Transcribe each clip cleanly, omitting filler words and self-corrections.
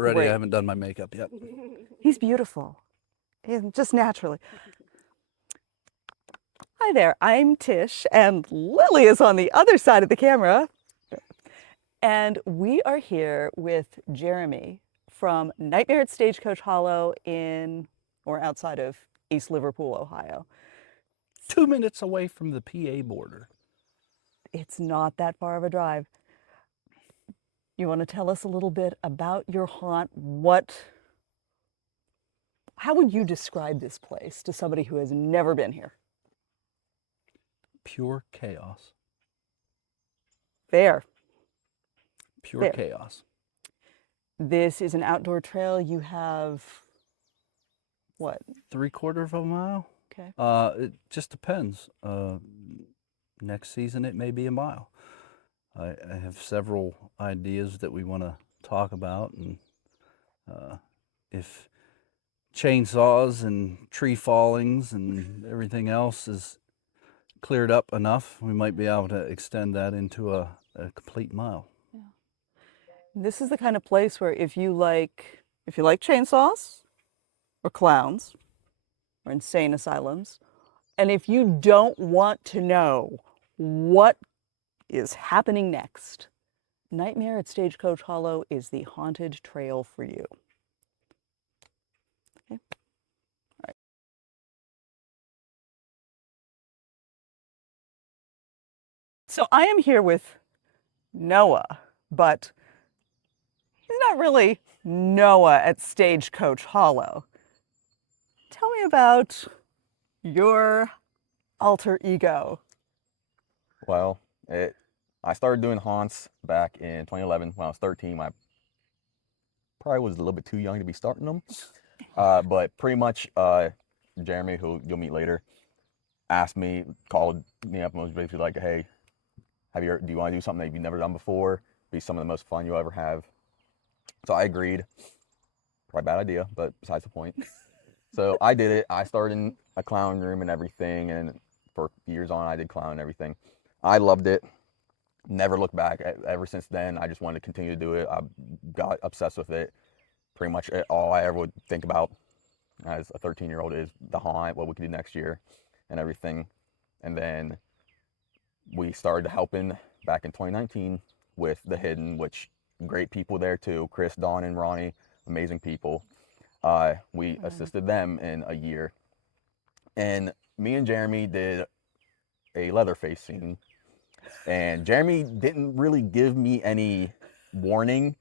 Already, Great. I haven't done my makeup yet. He's beautiful. Just naturally. Hi there, I'm Tish, and Lily is on the other side of the camera. And we are here with Jeremy from Nightmare at Stagecoach Hollow in, or outside of East Liverpool, Ohio. 2 minutes away from the PA border. It's not that far of a drive. You want to tell us a little bit about your haunt? How would you describe this place to somebody who has never been here? Pure chaos. Fair. Pure Fair. chaos. This is an outdoor trail. You have what? 3/4 of a mile? Okay. It just depends. Next season, it may be a mile. I have several ideas that we want to talk about, and if chainsaws and tree fallings and everything else is cleared up enough, we might be able to extend that into a complete mile. Yeah. This is the kind of place where if you like chainsaws or clowns or insane asylums, and if you don't want to know what is happening next, Nightmare at Stagecoach Hollow is the haunted trail for you. Okay. All right. So I am here with Noah, but he's not really Noah at Stagecoach Hollow. Tell me about your alter ego. Well, I started doing haunts back in 2011 when I was 13. I probably was a little bit too young to be starting them. But pretty much Jeremy, who you'll meet later, called me up and was basically like, hey, do you want to do something that you've never done before? Be some of the most fun you'll ever have. So I agreed. Probably a bad idea, but besides the point. So I did it. I started in a clown room and everything, and for years on I did clown and everything. I loved it. Never looked back. Ever since then, I just wanted to continue to do it. I got obsessed with it. Pretty much all I ever would think about as a 13-year-old is the haunt, what we could do next year and everything. And then we started helping back in 2019 with The Hidden, which great people there too. Chris, Dawn, and Ronnie, amazing people. We assisted them in a year. And me and Jeremy did a Leatherface scene. And Jeremy didn't really give me any warning.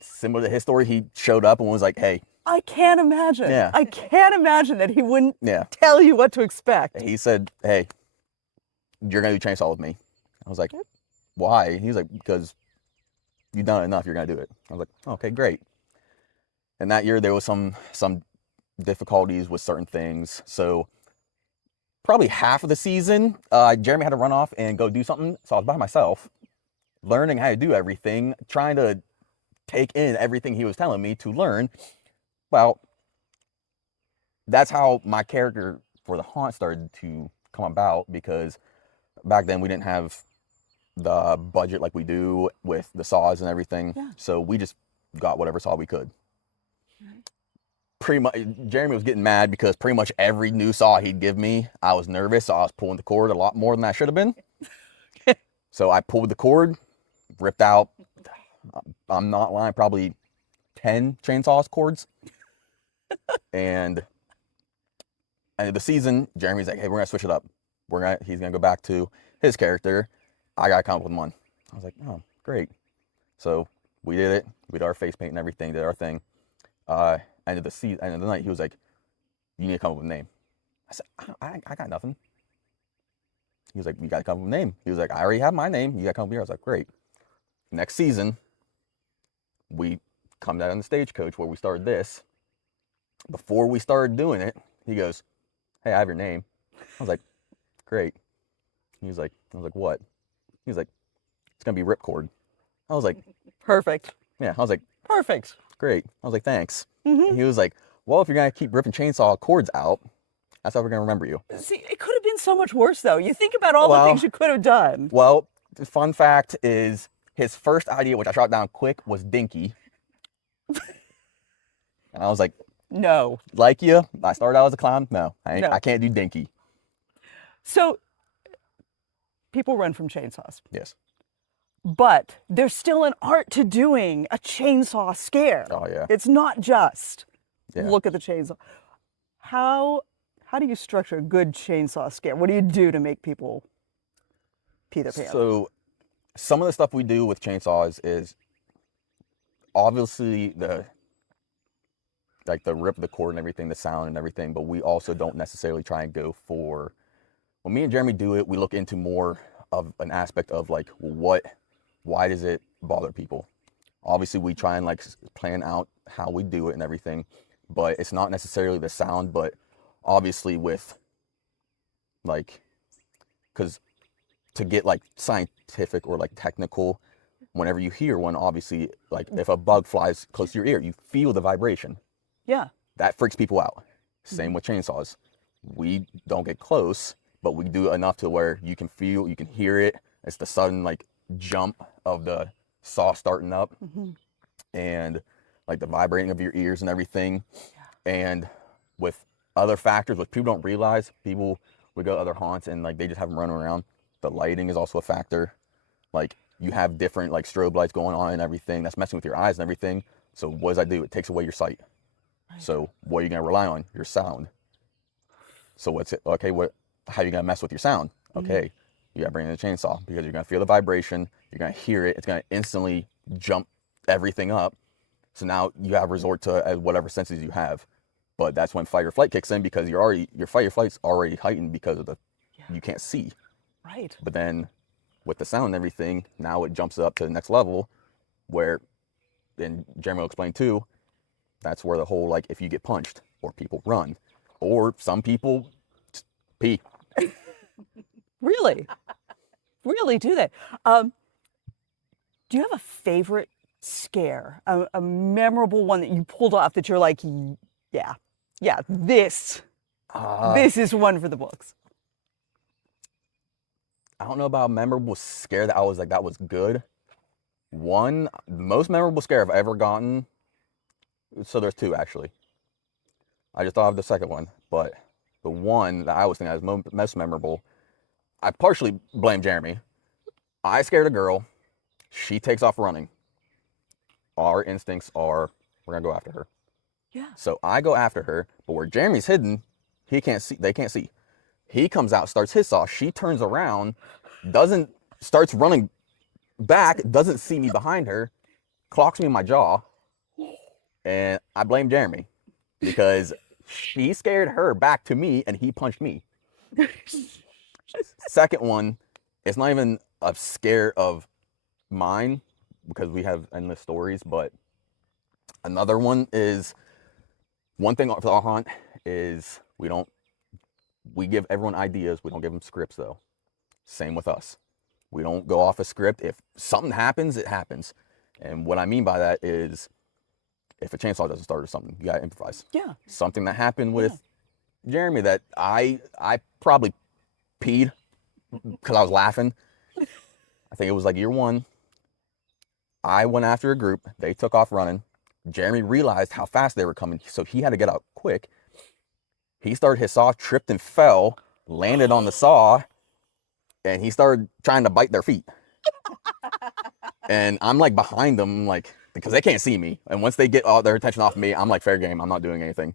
Similar to his story, he showed up and was like, hey. I can't imagine. Yeah. I can't imagine that he wouldn't tell you what to expect. He said, hey, you're going to do chainsaw with me. I was like, why? He was like, because you've done it enough, you're going to do it. I was like, okay, great. And that year there was some difficulties with certain things. So probably half of the season, Jeremy had to run off and go do something. So I was by myself, learning how to do everything, trying to take in everything he was telling me to learn. Well, that's how my character for the haunt started to come about, because back then we didn't have the budget like we do with the saws and everything. Yeah. So we just got whatever saw we could. Pretty much, Jeremy was getting mad because pretty much every new saw he'd give me, I was nervous, so I was pulling the cord a lot more than I should have been. So I pulled the cord, ripped out, I'm not lying, probably 10 chainsaws cords. And end of the season, Jeremy's like, hey, we're gonna switch it up. He's gonna go back to his character. I gotta come up with one. I was like, oh, great. So we did it. We did our face paint and everything, did our thing. End of the night, he was like, you need to come up with a name. I said, I got nothing. He was like, you gotta come up with a name. He was like, I already have my name. You gotta come up here. I was like, great. Next season, we come down on the Stagecoach where we started this. Before we started doing it, he goes, hey, I have your name. I was like, great. I was like, what? He was like, it's gonna be Ripcord. I was like, perfect. Yeah, I was like, perfect. Great. I was like, thanks. Mm-hmm. He was like, well, if you're gonna keep ripping chainsaw cords out, that's how we're gonna remember you. See, it could have been so much worse though. You think about all the things you could have done. Well, the fun fact is his first idea, which I shot down quick, was Dinky. And I was like, No. like you, I started out as a clown. No, No. I can't do dinky. So people run from chainsaws, Yes. but there's still an art to doing a chainsaw scare. Oh, yeah. It's not just Yeah. look at the chainsaw. How do you structure a good chainsaw scare? What do you do to make people pee their pants? So some of the stuff we do with chainsaws is obviously the rip of the cord and everything, the sound and everything, but we also don't necessarily try and go for, when me and Jeremy do it, we look into more of an aspect of like, why does it bother people? Obviously we try and like plan out how we do it and everything, but it's not necessarily the sound, but obviously with like, because to get like scientific or like technical, whenever you hear one, obviously like if a bug flies close to your ear, you feel the vibration. Yeah. That freaks people out. Same with chainsaws. We don't get close, but we do enough to where you can feel, you can hear it. It's the sudden like jump of the saw starting up and like the vibrating of your ears and everything. Yeah. And with other factors, which people don't realize, we go to other haunts and like they just have them running around. The lighting is also a factor. Like you have different like strobe lights going on and everything that's messing with your eyes and everything. So what does that do? It takes away your sight. Right. So what are you going to rely on? Your sound. So what's it? Okay, how are you going to mess with your sound? Okay, you got to bring in a chainsaw because you're going to feel the vibration. You're going to hear it. It's going to instantly jump everything up. So now you have resort to whatever senses you have. But that's when fight or flight kicks in because your fight or flight's already heightened because of you can't see. Right. But then with the sound and everything, now it jumps up to the next level where, and Jeremy will explain too, that's where the whole, like, if you get punched or people run or some people pee. Really? Really do that? Do you have a favorite scare, a memorable one that you pulled off that you're like, yeah, this is one for the books? I don't know about a memorable scare that I was like, that was good. The most memorable scare I've ever gotten, so there's two actually. I just thought of the second one, but the one that I was thinking was most memorable, I partially blame Jeremy. I scared a girl. She takes off running. Our instincts are, we're gonna go after her. Yeah. So I go after her, but where Jeremy's hidden, he can't see. They can't see. He comes out, starts his saw. She turns around, starts running back, doesn't see me behind her, clocks me in my jaw, and I blame Jeremy because she scared her back to me and he punched me. Second one, it's not even a scare of mine because we have endless stories, but another one is, one thing for our haunt is we give everyone ideas, we don't give them scripts though. Same with us. We don't go off a script. If something happens, it happens. And what I mean by that is if a chainsaw doesn't start or something, you gotta improvise. Yeah. Something that happened with Jeremy that I probably peed because I was laughing. I think it was like year one. I went after a group. They took off running. Jeremy realized how fast they were coming, so he had to get out quick. He started his saw, tripped and fell, landed on the saw, and he started trying to bite their feet. And I'm like behind them, like, because they can't see me. And once they get all their attention off me, I'm like, fair game, I'm not doing anything.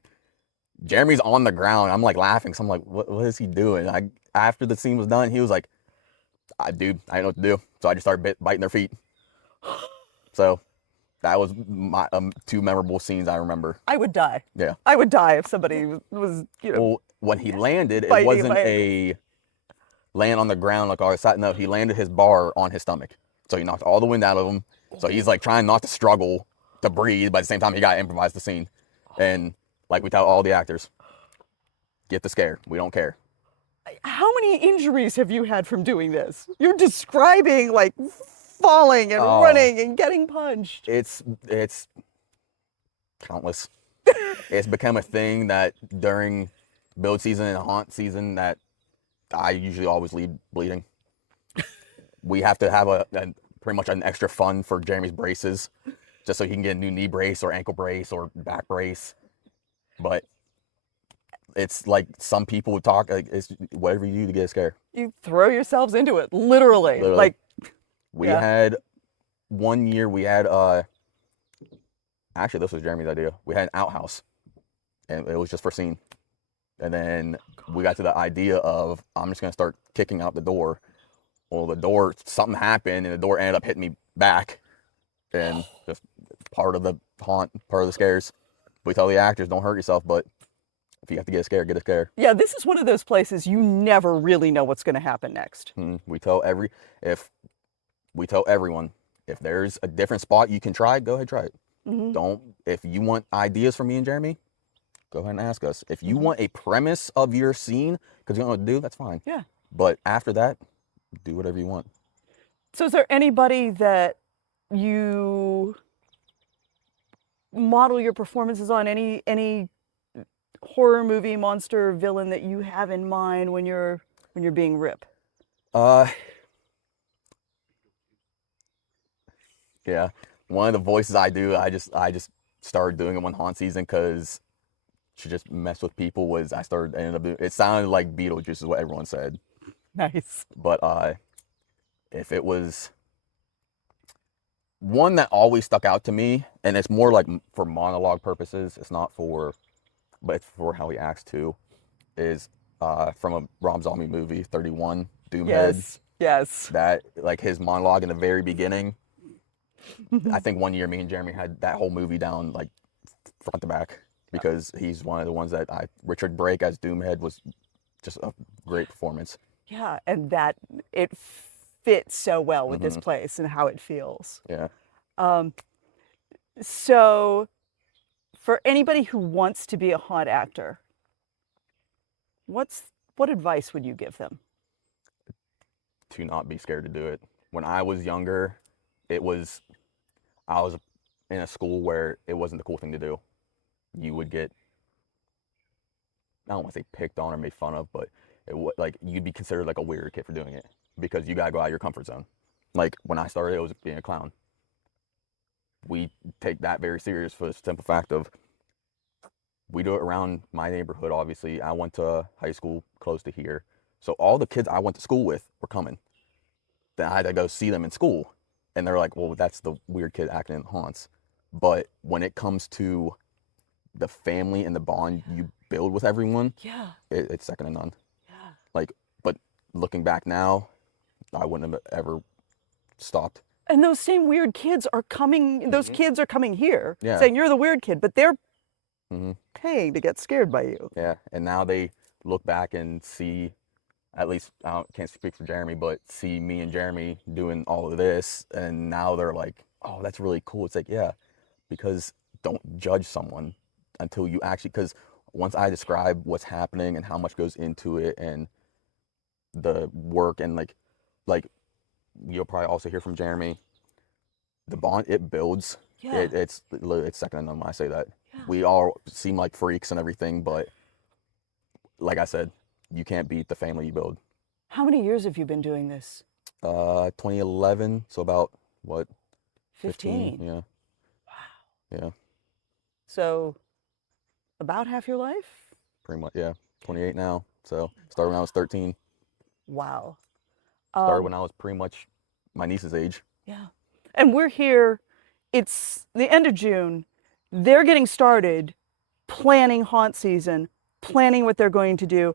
Jeremy's on the ground. I'm like laughing. So I'm like, what is he doing? After the scene was done, he was like, dude, I didn't know what to do. So I just started biting their feet. So that was my two memorable scenes I remember. I would die. Yeah. I would die if somebody was, Well, when he landed, it wasn't a land on the ground like I sat. No, he landed his bar on his stomach. So he knocked all the wind out of him. So he's like trying not to struggle to breathe, but at the same time, he got to improvise the scene. And like we tell all the actors, get the scare. We don't care. How many injuries have you had from doing this? You're describing like falling and running and getting punched. It's countless. It's become a thing that during build season and haunt season that I usually always leave bleeding. We have to have a pretty much an extra fund for Jeremy's braces just so he can get a new knee brace or ankle brace or back brace. But it's like some people would talk, like, it's whatever you do to get a scare. You throw yourselves into it, literally. Literally. Like, We yeah. had one year, we had, actually, this was Jeremy's idea. We had an outhouse, and it was just for scene. And then we got to the idea of, I'm just going to start kicking out the door. Well, the door, something happened, and the door ended up hitting me back. And just part of the haunt, part of the scares. We tell the actors, don't hurt yourself, but if you have to get a scare, get a scare. Yeah, this is one of those places you never really know what's going to happen next. We tell everyone, if there's a different spot you can try, go ahead, try it. Don't, if you want ideas from me and Jeremy, go ahead and ask us. If you want a premise of your scene, because you don't know what to do, that's fine. Yeah. But after that, do whatever you want. So is there anybody that you model your performances on? Any horror movie, monster, villain that you have in mind when you're being Rip? Yeah. One of the voices I do, I just started doing it one haunt season because to just mess with people was ended up doing, it sounded like Beetlejuice is what everyone said. Nice. But if it was one that always stuck out to me, and it's more like for monologue purposes, it's not for, but it's for how he acts too, is from a Rob Zombie movie, 31, Doomhead. Yes. Yes. That, like, his monologue in the very beginning, I think one year me and Jeremy had that whole movie down, like, front to back, because he's one of the ones that Richard Brake as Doomhead was just a great performance. Yeah, and that it fits so well with this place and how it feels. Yeah. So for anybody who wants to be a haunt actor, what advice would you give them? To not be scared to do it. When I was younger, I was in a school where it wasn't the cool thing to do. You would get, I don't want to say picked on or made fun of, but like, you'd be considered like a weird kid for doing it because you gotta go out of your comfort zone. Like, when I started, it was being a clown. We take that very serious for the simple fact of, we do it around my neighborhood, obviously. I went to high school close to here. So all the kids I went to school with were coming. Then I had to go see them in school. And they're like, well, that's the weird kid acting in haunts. But when it comes to the family and the bond you build with everyone, Yeah. it's second to none. Yeah. Like, but looking back now, I wouldn't have ever stopped. And those same weird kids are coming, those kids are coming here Yeah. saying you're the weird kid, but they're paying to get scared by you. Yeah, and now they look back and see, at least, I can't speak for Jeremy, but see me and Jeremy doing all of this, and now they're like, oh, that's really cool. It's like, yeah, because don't judge someone until you actually, because once I describe what's happening and how much goes into it and the work and like you'll probably also hear from Jeremy, the bond it builds, Yeah. it's second to none when I say that. Yeah. We all seem like freaks and everything, but like I said, you can't beat the family you build. How many years have you been doing this? 2011, so about, what, 15. Yeah. Wow. Yeah, So about half your life? pretty much, yeah. 28 now, so started when I was 13. Wow. Started when I was pretty much my niece's age. Yeah. And we're here, it's the end of June. They're getting started planning haunt season, planning what they're going to do,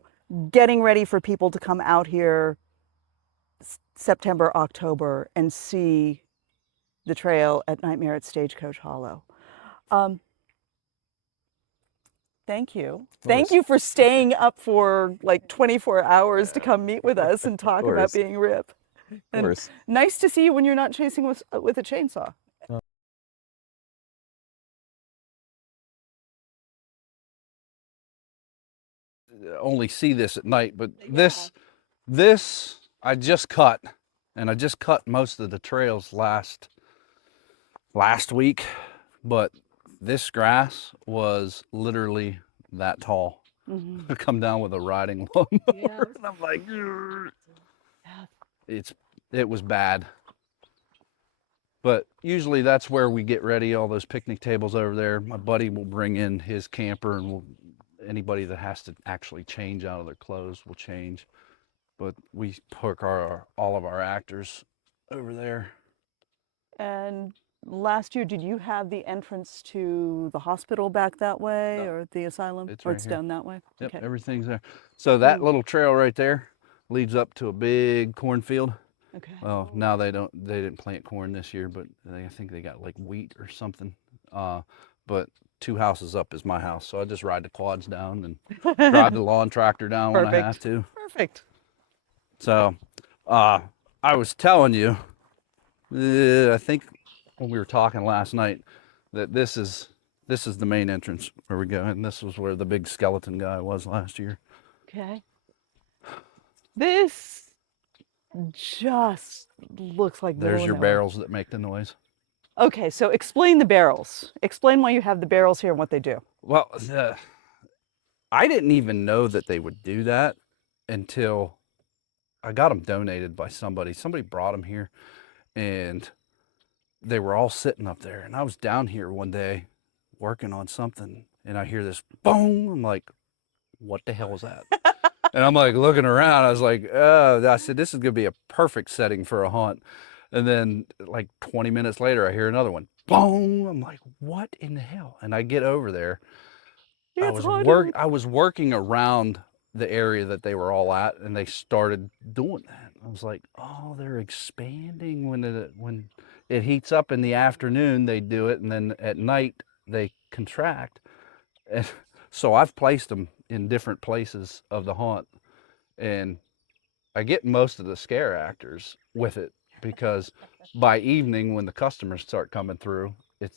getting ready for people to come out here September, October, and see the trail at Nightmare at Stagecoach Hollow. Thank you. Thank you for staying up for like 24 hours to come meet with us and talk about course. being Rip. Of And course. nice to see you when you're not chasing with a chainsaw. Only see this at night, but this I just cut, and I just cut most of the trails last week, but this grass was literally that tall. I come down with a riding lawnmower, and I'm like, it was bad. But usually that's where we get ready, all those picnic tables over there. My buddy will bring in his camper, and anybody that has to actually change out of their clothes will change. But we park all of our actors over there. And last year, did you have the entrance to the hospital back that way, No. or the asylum? It's Or right it's here. down that way? Yep, Okay. everything's there. So that Ooh. little trail right there leads up to a big cornfield. Okay. Well, now they didn't plant corn this year, but I think they got like wheat or something. But 2 houses up is my house, so I just ride the quads down and drive the lawn tractor down when I have to. Perfect. So, I was telling you, I think when we were talking last night, that this is the main entrance where we go, and this was where the big skeleton guy was last year. Okay. This just looks like There's middle your of nowhere. barrels that make the noise. Okay, so explain the barrels. Explain why you have the barrels here and what they do. Well, I didn't even know that they would do that until I got them donated by somebody. Somebody brought them here, and they were all sitting up there. And I was down here one day working on something, and I hear this boom. I'm like, what the hell was that? And I'm like looking around. I was like, oh, I said, this is going to be a perfect setting for a haunt. And then like 20 minutes later, I hear another one. Boom. I'm like, what in the hell? And I get over there. I was working around the area that they were all at, and they started doing that. I was like, oh, they're expanding when it heats up in the afternoon, they do it, and then at night they contract. And so I've placed them in different places of the haunt, and I get most of the scare actors with it, because by evening when the customers start coming through,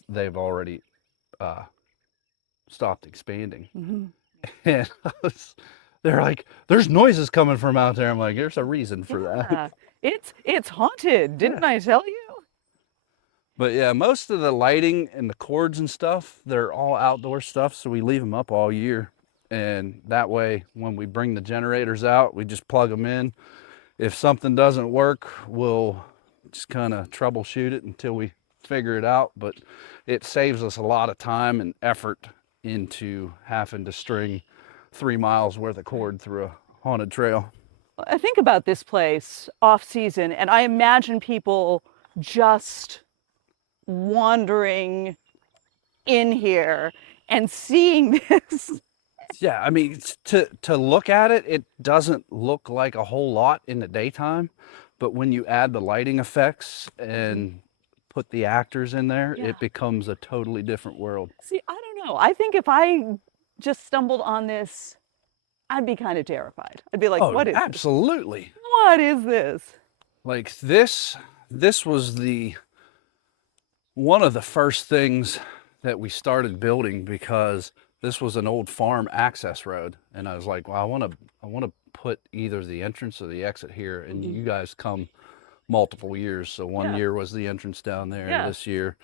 they've already stopped expanding. Mm-hmm. And they're like, there's noises coming from out there. I'm like, there's a reason for that. It's haunted, didn't I tell you? But yeah, most of the lighting and the cords and stuff, they're all outdoor stuff, so we leave them up all year. And that way, when we bring the generators out, we just plug them in. If something doesn't work, we'll just kind of troubleshoot it until we figure it out. But it saves us a lot of time and effort into having to string 3 miles worth of cord through a haunted trail. I think about this place off season, and I imagine people just wandering in here and seeing this. Yeah, I mean, to look at it, it doesn't look like a whole lot in the daytime, but when you add the lighting effects and put the actors in there, Yeah. it becomes a totally different world. See, I don't know. I think if I just stumbled on this, I'd be kind of terrified. I'd be like, Oh, what is absolutely. this? What is this? Like this was one of the first things that we started building, because this was an old farm access road, and I was like, well, I want to put either the entrance or the exit here, and you guys come multiple years. So one year was the entrance down there, and this year,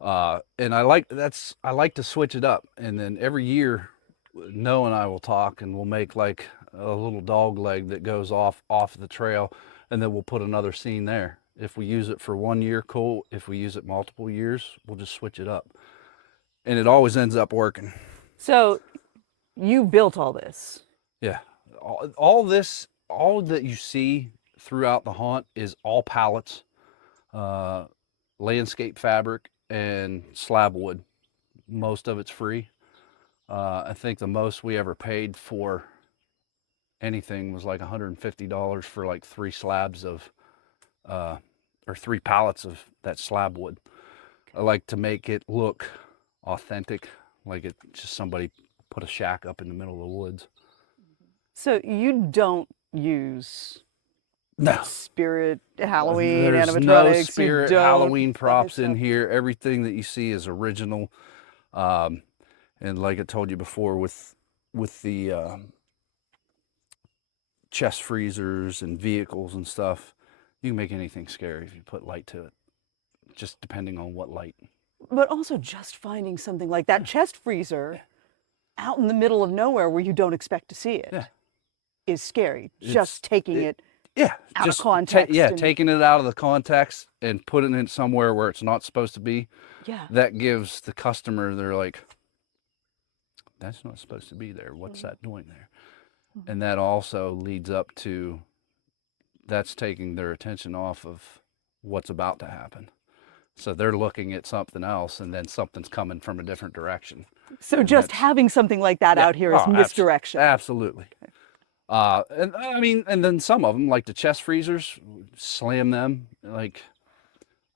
and I like to switch it up, and then every year, Noah and I will talk, and we'll make like a little dog leg that goes off the trail, and then we'll put another scene there. If we use it for 1 year, cool. If we use it multiple years, we'll just switch it up. And it always ends up working. So you built all this. Yeah. All that you see throughout the haunt is all pallets, landscape fabric, and slab wood. Most of it's free. I think the most we ever paid for anything was like $150 for like 3 slabs of or 3 pallets of that slab wood. I like to make it look authentic, like it just somebody put a shack up in the middle of the woods. So you don't use No. spirit Halloween There's animatronics. no you spirit don't- Halloween props in stuff. here. Everything that you see is original. And like I told you before, with the chest freezers and vehicles and stuff, you can make anything scary if you put light to it, just depending on what light. But also just finding something like that chest freezer out in the middle of nowhere where you don't expect to see it is scary. Just taking it Yeah, out of just context. yeah, and- taking it out of the context and putting it somewhere where it's not supposed to be. yeah. That gives the customer, they're like, that's not supposed to be there. What's that doing there? And that also leads up to that's taking their attention off of what's about to happen. So they're looking at something else, and then something's coming from a different direction. So just that's- having something like that Yeah. out here is Oh, misdirection. Absolutely. And I mean, and then some of them, like the chest freezers, slam them. Like,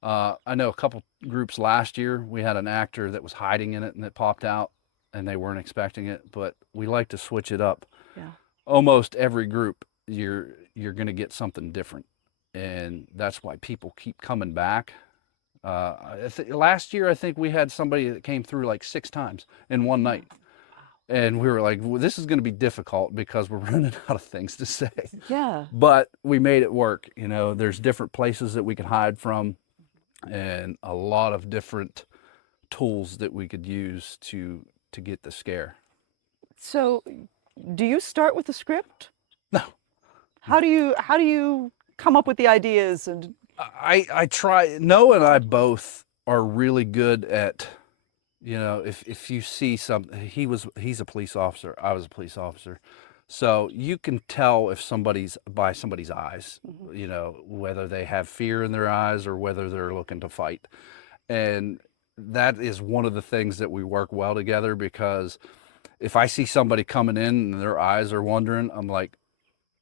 I know a couple groups last year, we had an actor that was hiding in it and it popped out and they weren't expecting it, but we like to switch it up. Yeah. Almost every group, you're going to get something different. And that's why people keep coming back. Last year, I think we had somebody that came through like 6 times in one night. And we were like, well, this is going to be difficult because we're running out of things to say. Yeah. But we made it work. You know, there's different places that we can hide from and a lot of different tools that we could use to get the scare. So do you start with the script? No. How do you come up with the ideas? And I try. Noah and I both are really good at, you know, if you see something, he's a police officer, I was a police officer. So you can tell if by somebody's eyes, you know, whether they have fear in their eyes or whether they're looking to fight. And that is one of the things that we work well together, because if I see somebody coming in and their eyes are wandering, I'm like,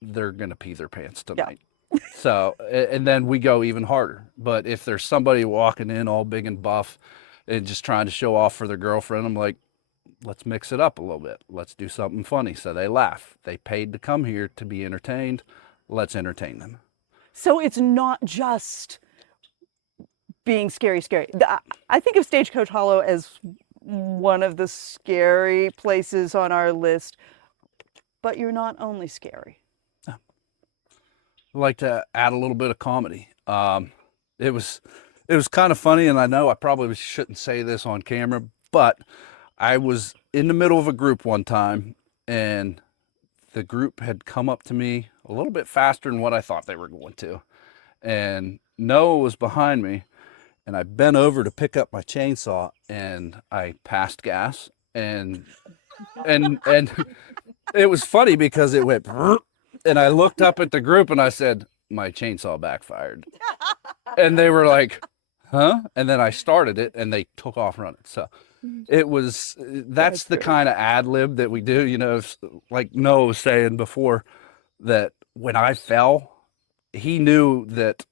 they're going to pee their pants tonight. So, and then we go even harder. But if there's somebody walking in all big and buff and just trying to show off for their girlfriend, I'm like, let's mix it up a little bit. Let's do something funny. So they laugh. They paid to come here to be entertained. Let's entertain them. so it's not just being scary. I think of Stagecoach Hollow as one of the scary places on our list, but you're not only scary. I like to add a little bit of comedy. It was kind of funny, and I know I probably shouldn't say this on camera, but I was in the middle of a group one time, and the group had come up to me a little bit faster than what I thought they were going to. And Noah was behind me, and I bent over to pick up my chainsaw, and I passed gas, and it was funny because it went, and I looked up at the group and I said, my chainsaw backfired. And they were like, huh? And then I started it and they took off running. So that's the kind of ad lib that we do, you know, like Noah was saying before, that when I fell, he knew that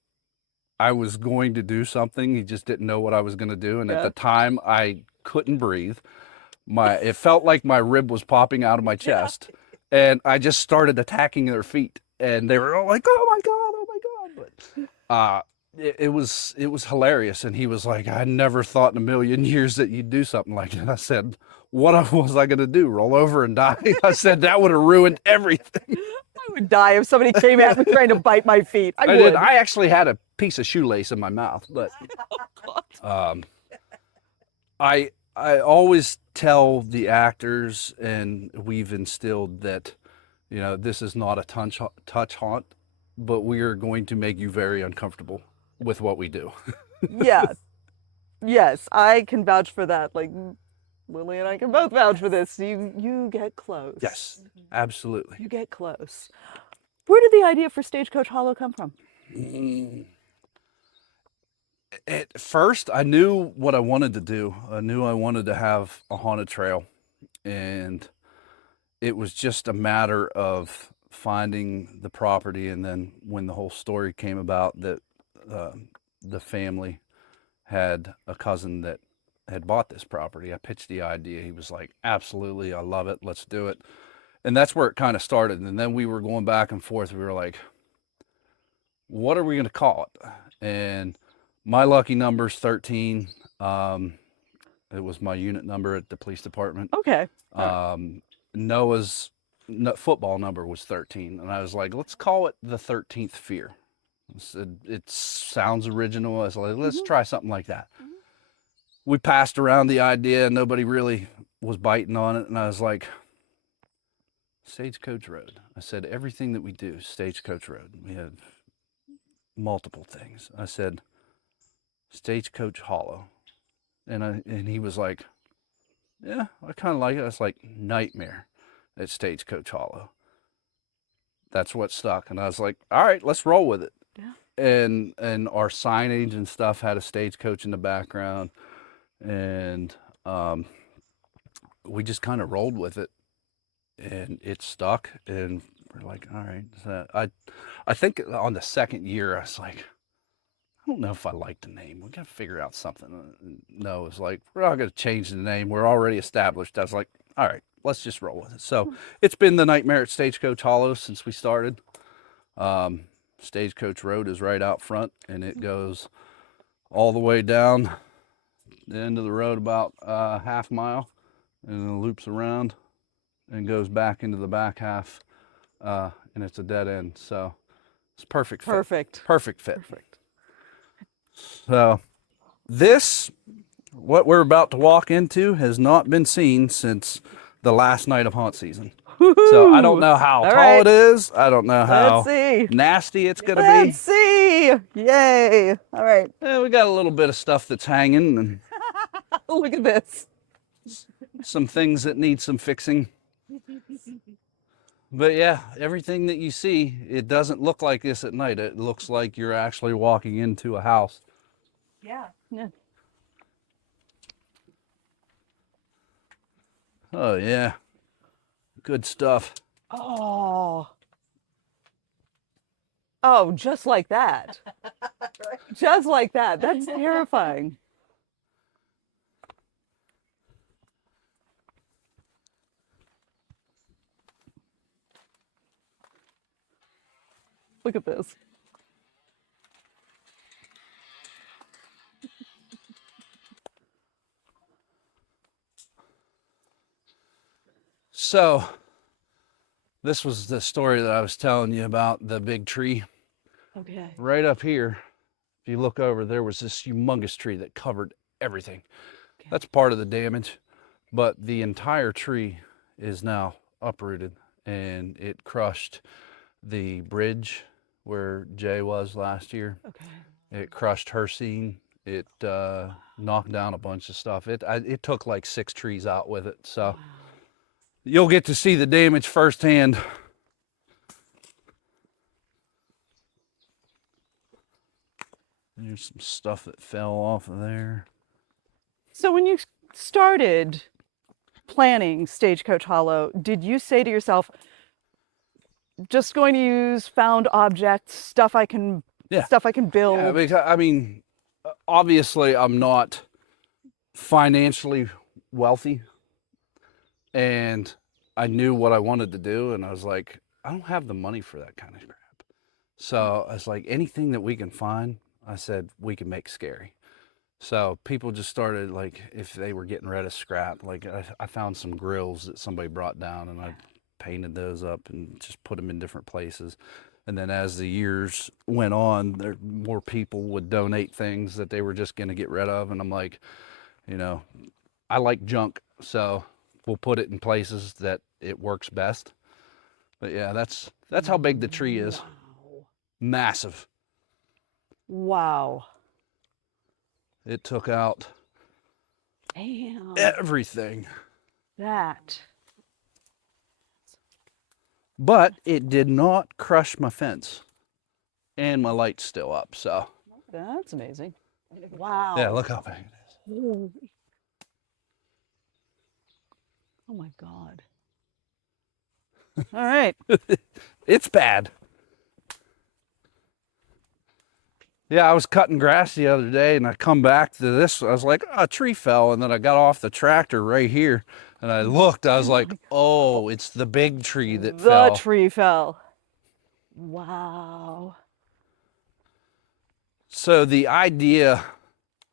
I was going to do something. He just didn't know what I was going to do. And at the time I couldn't breathe. It felt like my rib was popping out of my chest, and I just started attacking their feet, and they were all like, oh my God. But, it was hilarious. And he was like, I never thought in a million years that you'd do something like that. I said, what was I going to do? Roll over and die? I said, that would have ruined everything. I would die if somebody came at me trying to bite my feet. I would. did. I actually had a piece of shoelace in my mouth, but I always tell the actors, and we've instilled that, you know, this is not a touch haunt, but we are going to make you very uncomfortable with what we do. Yeah. Yes, I can vouch for that. Like Lily and I can both vouch for this. You get close. Yes, absolutely. You get close. Where did the idea for Stagecoach Hollow come from? At first, I knew what I wanted to do. I knew I wanted to have a haunted trail, and it was just a matter of finding the property. And then when the whole story came about that the family had a cousin that had bought this property, I pitched the idea. He was like, absolutely, I love it, let's do it. And that's where it kind of started. And then we were going back and forth. We were like, what are we going to call it? And my lucky number is 13. It was my unit number at the police department. Okay. Noah's football number was 13. And I was like, let's call it the 13th Fear. I said, it sounds original. I was like, let's try something like that. We passed around the idea and nobody really was biting on it. And I was like, Stagecoach Road. I said, everything that we do, Stagecoach Road. We have multiple things. I said, Stagecoach Hollow. And he was like, yeah, I kind of like it. I was like, Nightmare at Stagecoach Hollow. That's what stuck. And I was like, all right, let's roll with it. Yeah. And our signage and stuff had a stagecoach in the background. And we just kind of rolled with it. And it stuck. And we're like, all right. So I think on the second year, I was like, I don't know if I like the name. We got to figure out something. No, it's like, we're not going to change the name. We're already established. I was like, all right, let's just roll with it. So it's been the Nightmare at Stagecoach Hollow since we started. Stagecoach Road is right out front, and it goes all the way down the end of the road about half mile, and then loops around and goes back into the back half, and it's a dead end. So it's perfect fit. Perfect fit. Perfect. So this, what we're about to walk into, has not been seen since the last night of haunt season. So I don't know how tall it is. I don't know how nasty it's going to be. Let's see. Yay. All right. We got a little bit of stuff that's hanging and Look at this. some things that need some fixing. But yeah, everything that you see, it doesn't look like this at night. It looks like you're actually walking into a house. Yeah. Yeah. Oh yeah, good stuff. Oh. Oh, just like that. Just like that. That's terrifying. Look at this. So this was the story that I was telling you about, the big tree. Okay. Right up here, if you look over, there was this humongous tree that covered everything. Okay. That's part of the damage, but the entire tree is now uprooted, and it crushed the bridge where Jay was last year. Okay. It crushed her scene. It knocked down a bunch of stuff. It took like 6 trees out with it. So Wow. you'll get to see the damage firsthand. There's some stuff that fell off of there. So when you started planning Stagecoach Hollow, did you say to yourself, just going to use found objects, stuff I can build? Yeah, because, I mean, obviously I'm not financially wealthy, and I knew what I wanted to do, and I was like, I don't have the money for that kind of crap. So I was like, anything that we can find, I said, we can make scary. So people just started, like, if they were getting rid of scrap, like I found some grills that somebody brought down, and I painted those up and just put them in different places. And then as the years went on, more people would donate things that they were just going to get rid of. And I'm like, you know, I like junk, so we'll put it in places that it works best. But yeah, that's how big the tree is. Wow. Massive. Wow. It took out Damn. everything. That. But it did not crush my fence. And my light's still up, so. That's amazing. Wow. Yeah, look how big it is. Holy. Oh my God. All right. It's bad. Yeah, I was cutting grass the other day, and I come back to this. I was like, oh, a tree fell, and then I got off the tractor right here, and I looked. I was like, oh, it's the big tree that fell. The tree fell. Wow. So the idea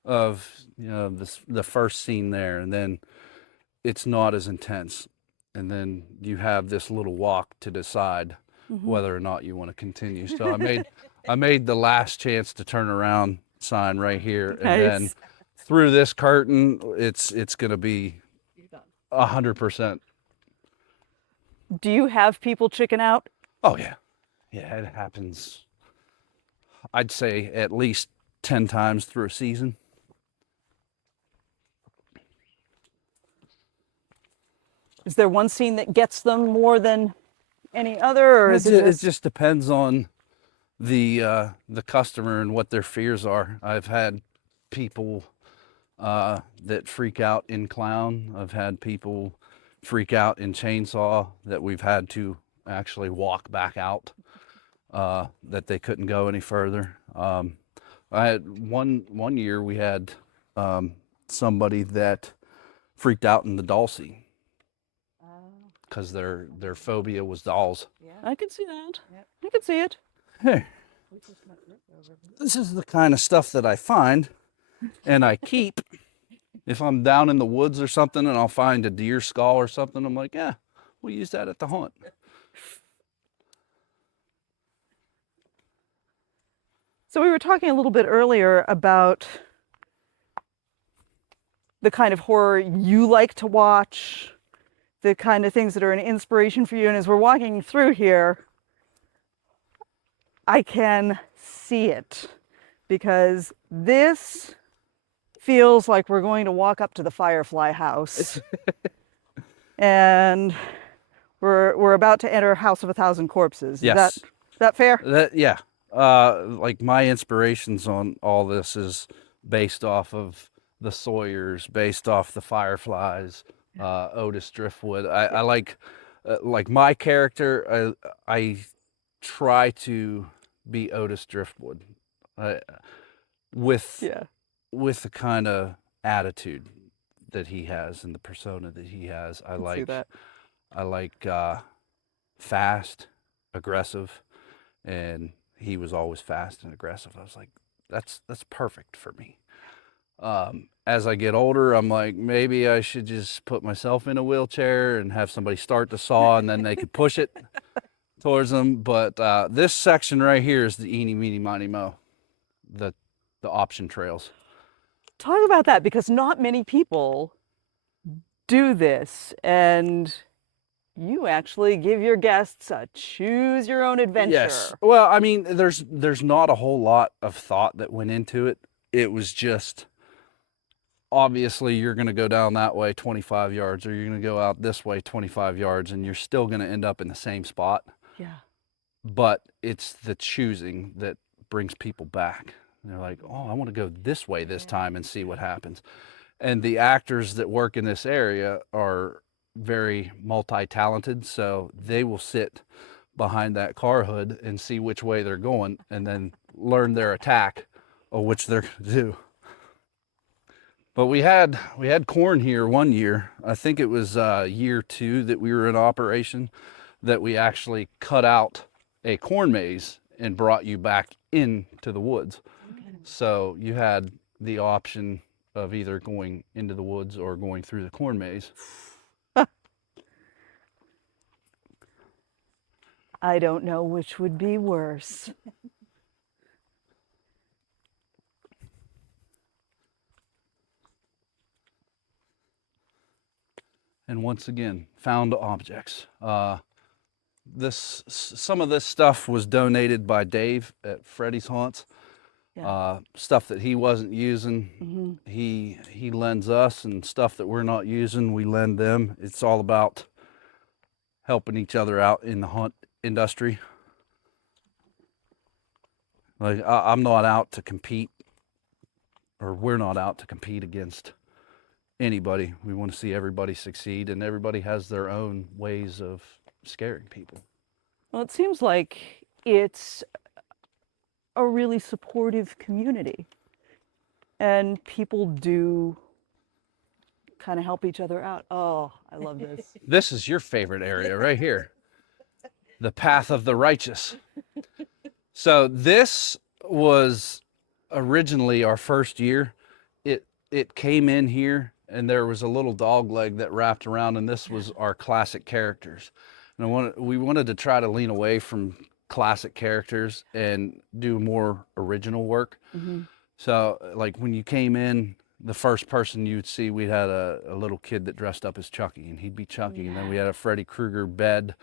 of, you know, the first scene there, and then it's not as intense, and then you have this little walk to decide whether or not you want to continue. So I made the last chance to turn around sign right here, and then through this curtain, it's going to be 100%. Do you have people chicken out? Oh yeah, yeah, it happens. I'd say at least 10 times through a season. Is there one scene that gets them more than any other, or is it It just... just depends on the customer and what their fears are. I've had people that freak out in clown. I've had people freak out in chainsaw that we've had to actually walk back out, that they couldn't go any further. I had one year we had somebody that freaked out in the doll scene because their phobia was dolls. I can see that. I can see it. Hey, this is the kind of stuff that I find and I keep. If I'm down in the woods or something and I'll find a deer skull or something, I'm like, yeah, we'll use that at the hunt. So we were talking a little bit earlier about the kind of horror you like to watch, the kind of things that are an inspiration for you. And as we're walking through here, I can see it, because this feels like we're going to walk up to the Firefly house. And we're about to enter House of a Thousand Corpses. Yes. Is that fair? Yeah. Like my inspirations on all this is based off of the Sawyers, based off the Fireflies, Otis Driftwood. I like my character. I try to be Otis Driftwood, with the kind of attitude that he has and the persona that he has. I like fast, aggressive, and he was always fast and aggressive. I was like, that's perfect for me. As I get older, I'm like, maybe I should just put myself in a wheelchair and have somebody start the saw and then they could push it towards them. But this section right here is the eeny, meeny, miny, mo, the option trails. Talk about that, because not many people do this, and you actually give your guests a choose your own adventure. Yes. Well, I mean, there's not a whole lot of thought that went into it. It was just, obviously you're going to go down that way 25 yards, or you're going to go out this way 25 yards, and you're still going to end up in the same spot. Yeah. But it's the choosing that brings people back. And they're like, oh, I want to go this way this time and see what happens. And the actors that work in this area are very multi-talented, so they will sit behind that car hood and see which way they're going and then learn their attack or which they're going to do. But we had corn here one year. I think it was year 2 that we were in operation, that we actually cut out a corn maze and brought you back into the woods. So you had the option of either going into the woods or going through the corn maze. I don't know which would be worse. And once again, found objects. Some of this stuff was donated by Dave at Freddy's Haunts. Yeah. Stuff that he wasn't using, he lends us, and stuff that we're not using, we lend them. It's all about helping each other out in the hunt industry. Like, I'm not out to compete, or we're not out to compete against anybody. We want to see everybody succeed, and everybody has their own ways of scaring people. Well, it seems like it's a really supportive community, and people do kind of help each other out. Oh, I love this. This is your favorite area right here. The path of the righteous. So this was originally our first year. It came in here and there was a little dog leg that wrapped around, and this was our classic characters. And we wanted to try to lean away from classic characters and do more original work. So like when you came in, the first person you'd see, we had a little kid that dressed up as Chucky, and he'd be Chucky. And then we had a Freddy Krueger bed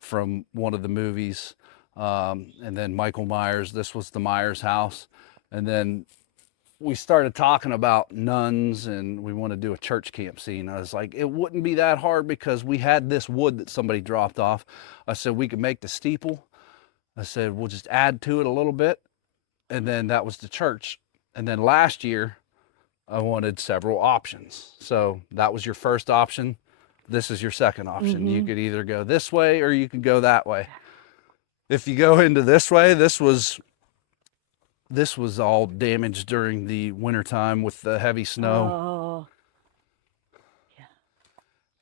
from one of the movies. And then Michael Myers, this was the Myers house. And then we started talking about nuns, and we want to do a church camp scene. I was like, it wouldn't be that hard because we had this wood that somebody dropped off. I said, we could make the steeple. I said, we'll just add to it a little bit. And then that was the church. And then last year, I wanted several options. So that was your first option. This is your second option. You could either go this way or you could go that way. If you go into this way, this was all damaged during the wintertime with the heavy snow. Oh. Yeah.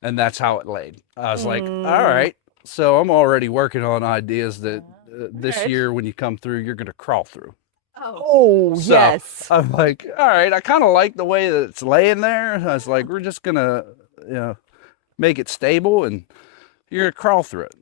And that's how it laid. I was like, all right. So I'm already working on ideas that this year when you come through, you're going to crawl through. Oh, So yes. I'm like, all right, I kind of like the way that it's laying there. I was like, we're just going to, make it stable, and you're going to crawl through it.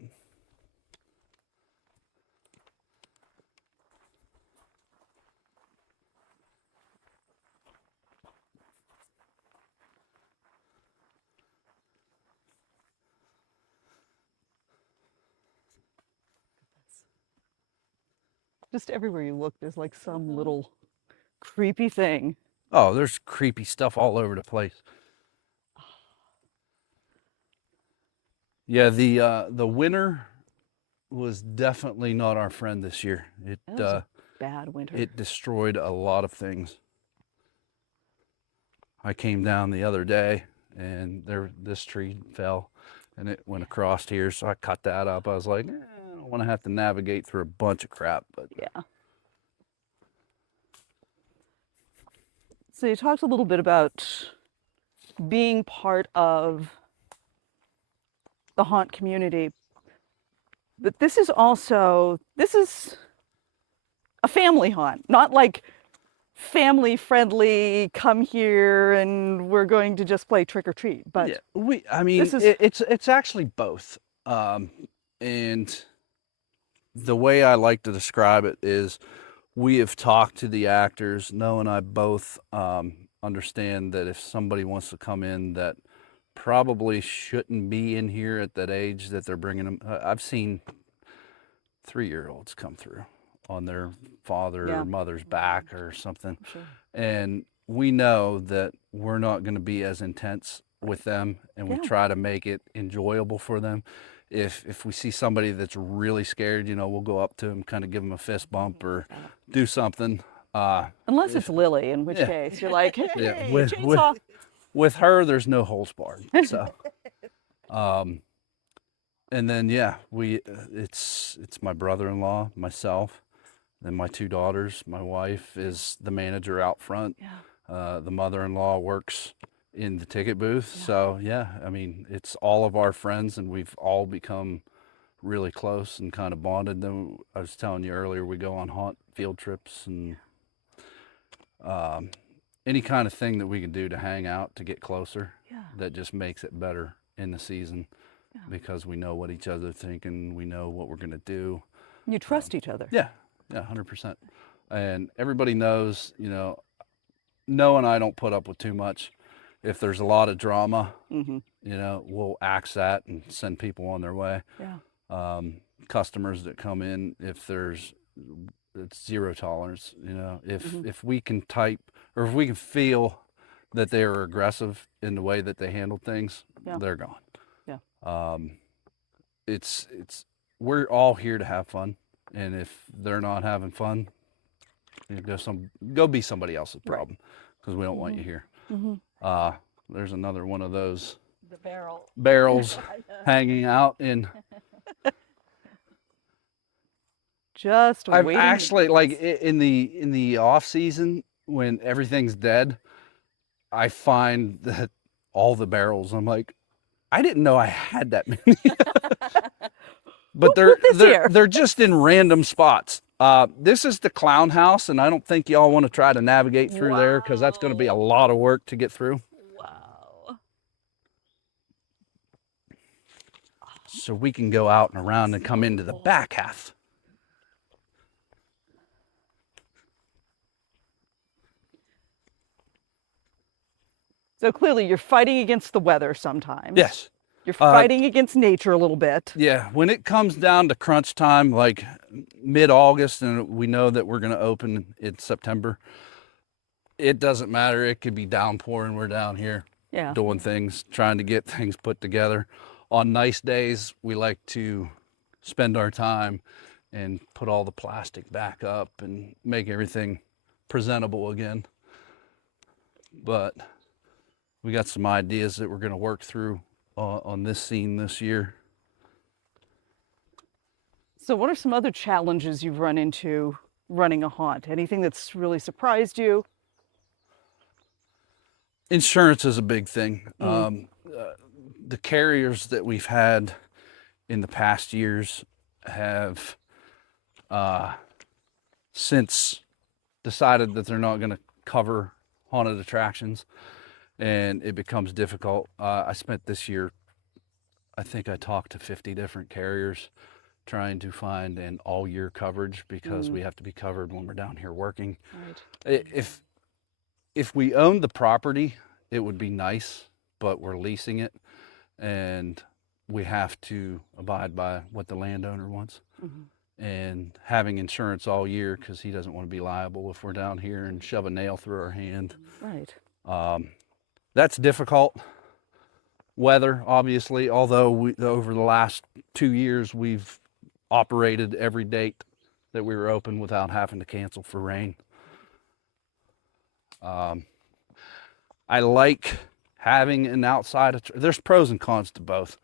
Just everywhere you look, there's like some little creepy thing. Oh, there's creepy stuff all over the place. Yeah, the winter was definitely not our friend this year. It That was a bad winter. it destroyed a lot of things. I came down the other day, and this tree fell, and it went across here, so I cut that up. I was like, I don't want to have to navigate through a bunch of crap, but Yeah. So you talked a little bit about being part of the haunt community, but this is a family haunt, not like family friendly, come here and we're going to just play trick or treat. But yeah, I mean, this is- it's actually both. And the way I like to describe it is, we have talked to the actors. Noah and I both understand that if somebody wants to come in that probably shouldn't be in here at that age that they're bringing them. I've seen 3-year-olds come through on their father Yeah. or mother's back or something. Sure. And we know that we're not going to be as intense with them, and we Yeah. try to make it enjoyable for them. If we see somebody that's really scared, we'll go up to them, kind of give them a fist bump or do something. Unless it's Lily, in which Yeah. case you're like, hey, Yeah, chainsaw. with her, there's no holds barred. So, and then it's my brother-in-law, myself, then my 2 daughters. My wife is the manager out front. Yeah. The mother-in-law works in the ticket booth. So I mean, it's all of our friends, and we've all become really close and kind of bonded. Then I was telling you earlier, we go on haunt field trips and any kind of thing that we can do to hang out to get closer. Yeah. That just makes it better in the season, because we know what each other thinking, we know what we're gonna do. You trust each other. Yeah, 100%. And everybody knows, Noah and I don't put up with too much. If there's a lot of drama, we'll axe that and send people on their way. Yeah. Customers that come in, it's zero tolerance. If we can type, or if we can feel that they are aggressive in the way that they handle things, they're gone. Yeah. We're all here to have fun, and if they're not having fun, go be somebody else's problem, because we don't want you here. There's another one of those The barrel. barrels hanging out in. Just I've waiting. actually, like, in the off season when everything's dead, I find that all the barrels, I'm like, I didn't know I had that many. But they're just in random spots. This is the clown house, and I don't think y'all want to try to navigate through there, because that's going to be a lot of work to get through. Wow. So we can go out and around and come into the back half. So clearly you're fighting against the weather sometimes. Yes. You're fighting against nature a little bit. Yeah, when it comes down to crunch time, like mid-August, and we know that we're going to open in September, it doesn't matter. It could be downpouring. We're down here doing things, trying to get things put together. On nice days, we like to spend our time and put all the plastic back up and make everything presentable again. But we got some ideas that we're going to work through on this scene this year. So what are some other challenges you've run into running a haunt? Anything that's really surprised you? Insurance is a big thing. The carriers that we've had in the past years have since decided that they're not going to cover haunted attractions, and it becomes difficult. I spent this year, I think I talked to 50 different carriers trying to find an all-year coverage because we have to be covered when we're down here working. Right. If we owned the property, it would be nice, but we're leasing it, and we have to abide by what the landowner wants. And having insurance all year because he doesn't want to be liable if we're down here and shove a nail through our hand. Right. That's difficult. Weather, obviously, although over the last 2 years, we've operated every date that we were open without having to cancel for rain. I like having an outside, there's pros and cons to both.